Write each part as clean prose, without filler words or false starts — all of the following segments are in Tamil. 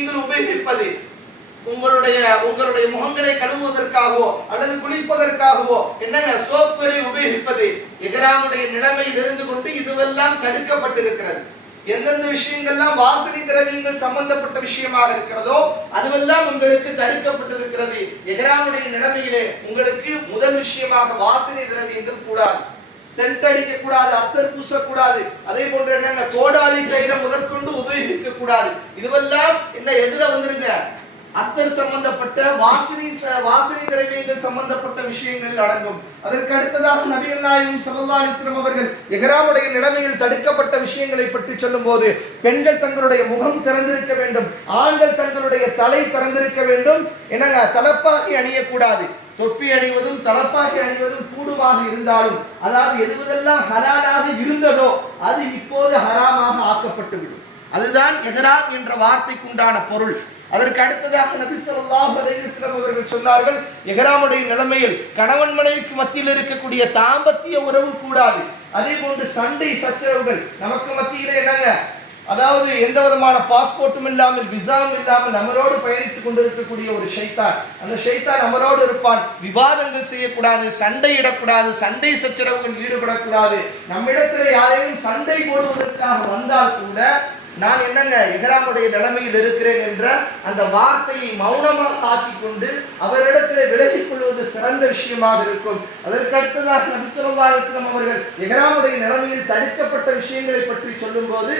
திரவியங்கள் உபயோகிப்பது, உங்களுடைய முகங்களை கழுவுவதற்காகவோ அல்லது குளிப்பதற்காகவோ என்னங்க சோப்புகளை உபயோகிப்பது இஹ்ராமுடைய நிலைமையில் இருந்து கொண்டு இதுவெல்லாம் தடுக்கப்பட்டிருக்கிறது. எந்தெந்த விஷயங்கள்லாம் வாசனை திரவியங்கள் சம்பந்தப்பட்ட விஷயமாக இருக்கிறதோ அதுவெல்லாம் உங்களுக்கு தடுக்கப்பட்டிருக்கிறது. இஹ்ராமுடைய நிலைமையிலே உங்களுக்கு முதல் விஷயமாக வாசனை திரவியங்கள் கூடாது, சென்ட் அடிக்க கூடாது, அத்தர் பூசக்கூடாது, அதே போன்று என்னங்க கோடாலி தைலம் முதற்கொண்டு உபயோகிக்க கூடாது. இதுவெல்லாம் என்ன எதுல வந்துருங்க, அத்தர் சம்பந்தப்பட்ட வாசனை திரவியங்கள் சம்பந்தப்பட்ட விஷயங்களில் அடங்கும். அதற்கு அடுத்ததாக நபிகள் நாயகம் ஸல்லல்லாஹு அலைஹி வஸல்லம் அவர்கள் இஹ்ராமுடைய நிலைமையில் தடுக்கப்பட்ட விஷயங்களை பற்றி சொல்லும் போது, பெண்கள் தங்களுடைய முகம் திறந்திருக்க வேண்டும், ஆண்கள் தங்களுடைய தலை திறந்திருக்க வேண்டும். என்னங்க தலப்பாகி அணியக்கூடாது. தொப்பி அணிவதும் தலப்பாகி அணிவதும் கூடுமாக இருந்தாலும், அதாவது எதுவெல்லாம் ஹலாலாக இருந்ததோ அது இப்போது ஹராமாக ஆக்கப்பட்டுவிடும். அதுதான் இஹ்ராம் என்ற வார்த்தைக்கு உண்டான பொருள். அதற்கு அடுத்ததாக நபி ஸல்லல்லாஹு அலைஹி வஸல்லம் அவர்கள் சொன்னார்கள், இஹ்ராமுடைய நிலைமையில் கணவன் மனைவிக்கு மத்தியில் இருக்கக்கூடிய தாம்பத்திய உறவு கூடாது. அதே போன்று சண்டை சச்சரவுகள் நமக்கு மத்தியிலே என்னங்க, அதாவது எந்த விதமான பாஸ்போர்ட்டும் இல்லாமல் விசாவும் இல்லாமல் நம்மளோடு பயணித்துக் கொண்டிருக்கக்கூடிய ஒரு ஷைத்தான், அந்த ஷைத்தான் நம்மளோடு இருப்பான். விவாதங்கள் செய்யக்கூடாது, சண்டையிடக்கூடாது, சண்டை சச்சரவுகள் ஈடுபடக்கூடாது. நம்மிடத்தில் யாரையும் சண்டை போடுவதற்காக வந்தால் கூட நான் என்னங்க இஹ்ராமுடைய நிலைமையில் இருக்கிறேன் என்ற அந்த வார்த்தையை மௌனமாக ஆக்கிக் கொண்டு அவரிடத்தில் விலகிக் கொள்வது சிறந்த விஷயமாக இருக்கும். அதற்கு அடுத்ததாக நபி ஸல்லல்லாஹு அலைஹி வஸல்லம் அவர்கள் இஹ்ராமுடைய நிலைமையில் தடுக்கப்பட்ட விஷயங்களை பற்றி சொல்லும் போது,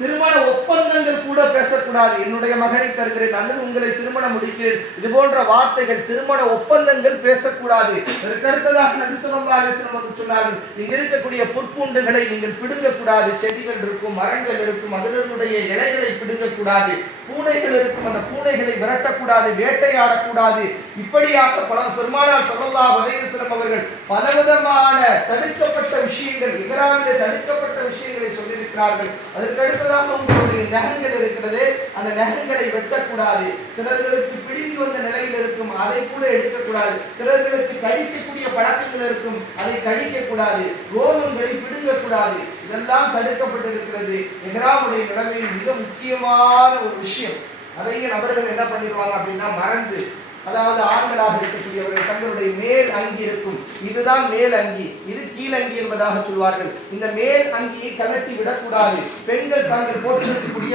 திருமண ஒப்பந்தங்கள் கூட பேசக்கூடாது. என்னுடைய மகனை தருகிறேன் அல்லது உங்களை திருமணம் முடிக்கிறேன், இது போன்ற வார்த்தைகள், திருமண ஒப்பந்தங்கள் பேசக்கூடாது. அதற்கடுத்ததாக நபி ஸல்லல்லாஹு அலைஹி வஸல்லம் அவர்கள் சொன்னார்கள், இங்க இருக்கக்கூடிய புற்பூண்டுகளை நீங்கள் பிடுங்கக்கூடாது. செடிகள் இருக்கும், மரங்கள் இருக்கும், அதனுடைய இலைகளை பிடுங்கக்கூடாது. பூனைகள் இருக்கும், அந்த பூனைகளை விரட்டக்கூடாது, வேட்டையாடக்கூடாது. இப்படியாக பெருமானார் ஸல்லல்லாஹு அலைஹி வஸல்லம் அவர்கள் பலவிதமான தடுக்கப்பட்ட விஷயங்கள், இஹ்ராமிலே தடுக்கப்பட்ட விஷயங்களை சொல்லியிருக்கிறார்கள். அதற்கு உங்களுடைய நகங்கள் இருக்கிறது, அந்த நகங்களை வெட்டக்கூடாது. சிலர்களுக்கு பிடுங்கி வந்த நிலையில் இருக்கும், அதை கூட எடுக்கக்கூடாது. சிலர்களுக்கு கடிக்கக்கூடிய பழக்கங்கள் இருக்கும், அதை கடிக்கக்கூடாது. ரோமங்களை பிடுங்கக்கூடாது. இதெல்லாம் தடுக்கப்பட்டிருக்கிறது. இஹ்ராமுடைய நிலைமையில் மிக முக்கியமான ஒரு விஷயம். அதையும் நபர்கள் என்ன பண்ணிடுவாங்க அப்படின்னா மறந்து, அதாவது ஆண்களாக இருக்கக்கூடியவர்கள் தங்களுடைய மேல் அங்கி இருக்கும், இதுதான் மேல் அங்கி, இது கீழ் அங்கி என்பதாக சொல்வார்கள். இந்த மேல் அங்கியை கலட்டி விடக்கூடாது. பெண்கள் தாங்கள் போட்டிருக்கக்கூடிய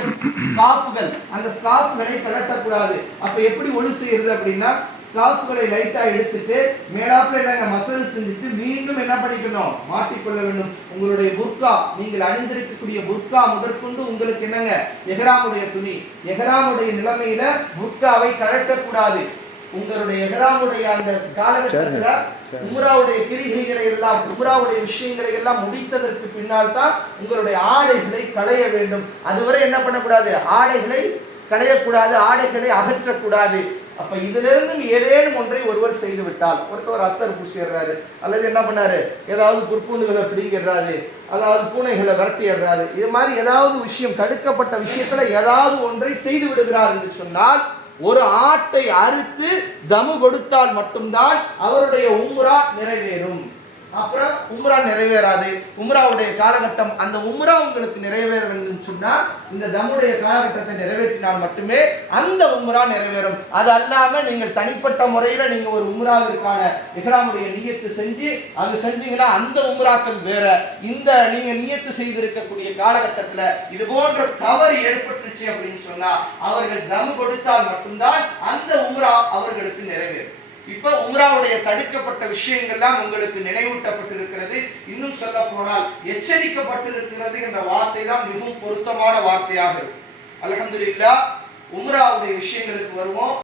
ஸ்கார்ஃப்கள், அந்த ஸ்கார்ஃப்களை கலட்டக்கூடாது. அப்ப எப்படி ஒளி செய்யறது அப்படின்னா, ஸ்கார்ஃப்களை லைட்டா எடுத்துட்டு மேலாப்புல என்னங்க மசாஜ் செஞ்சுட்டு மீண்டும் என்ன பண்ணிக்கணும், மாட்டிக்கொள்ள வேண்டும். உங்களுடைய புர்கா, நீங்கள் அணிந்திருக்கக்கூடிய புர்கா முதற்கொண்டு உங்களுக்கு என்னங்க இஹ்ராமுடைய துணி, இஹ்ராமுடைய நிலைமையில புர்காவை கழட்டக்கூடாது. உங்களுடைய இஹ்ராமுடைய அந்த காலகட்டத்துல உம்ராவுடைய கிரிகைகளை எல்லாம், உம்ராவுடைய விஷயங்களை எல்லாம் முடித்ததற்கு பின்னால் தான் உங்களுடைய ஆடைகளை களைய வேண்டும். அதுவரை என்ன பண்ணக்கூடாது, ஆடைகளை களையக்கூடாது, ஆடைகளை அகற்றக்கூடாது. அப்ப இதுல இருந்தும் ஏதேனும் ஒன்றை ஒருவர் செய்து விட்டால், ஒருத்தவர் அத்தர் பூசிடுறாரு அல்லது என்ன பண்ணாரு, ஏதாவது புற்பூண்டுகளை பிடிக்கிறாரு, அதாவது பூனைகளை விரட்டிடுறாரு, இது மாதிரி ஏதாவது விஷயம், தடுக்கப்பட்ட விஷயத்துல ஏதாவது ஒன்றை செய்து விடுகிறார் என்று சொன்னால், ஒரு ஆட்டை அறுத்து தமு கொடுத்தால் மட்டும்தான் அவருடைய உம்ரா நிறைவேறும். அப்புறம் உம்ரா நிறைவேறாது. உம்ராவுடைய காலகட்டம், அந்த உம்ரா உங்களுக்கு நிறைவேற வேண்டும் சொன்னா இந்த தம்முடைய காலகட்டத்தை நிறைவேற்றினால் மட்டுமே அந்த உம்ரா நிறைவேறும். அது அல்லாம நீங்கள் தனிப்பட்ட முறையில நீங்க ஒரு உம்ராவிற்கான இஹ்ராமுடைய நியத்து செஞ்சு அது செஞ்சீங்கன்னா அந்த உம்ராக்கள் வேற. இந்த நீங்க நியத்து செய்திருக்கக்கூடிய காலகட்டத்துல இது போன்ற தவறு ஏற்பட்டுச்சு அப்படின்னு சொன்னா அவர்கள் தம் கொடுத்தால் மட்டும்தான் அந்த உம்ரா அவர்களுக்கு நிறைவேறும். இப்ப உம்ராவுடைய தடுக்கப்பட்ட விஷயங்கள்லாம் உங்களுக்கு நினைவூட்டப்பட்டிருக்கிறது. இன்னும் சொல்ல போனால் எச்சரிக்கப்பட்டிருக்கிறது என்ற வார்த்தை தான் மிகவும் பொருத்தமான வார்த்தையாக இருக்கும். அல்ஹம்துலில்லாஹ். உம்ராவுடைய விஷயங்களுக்கு வருவோம்.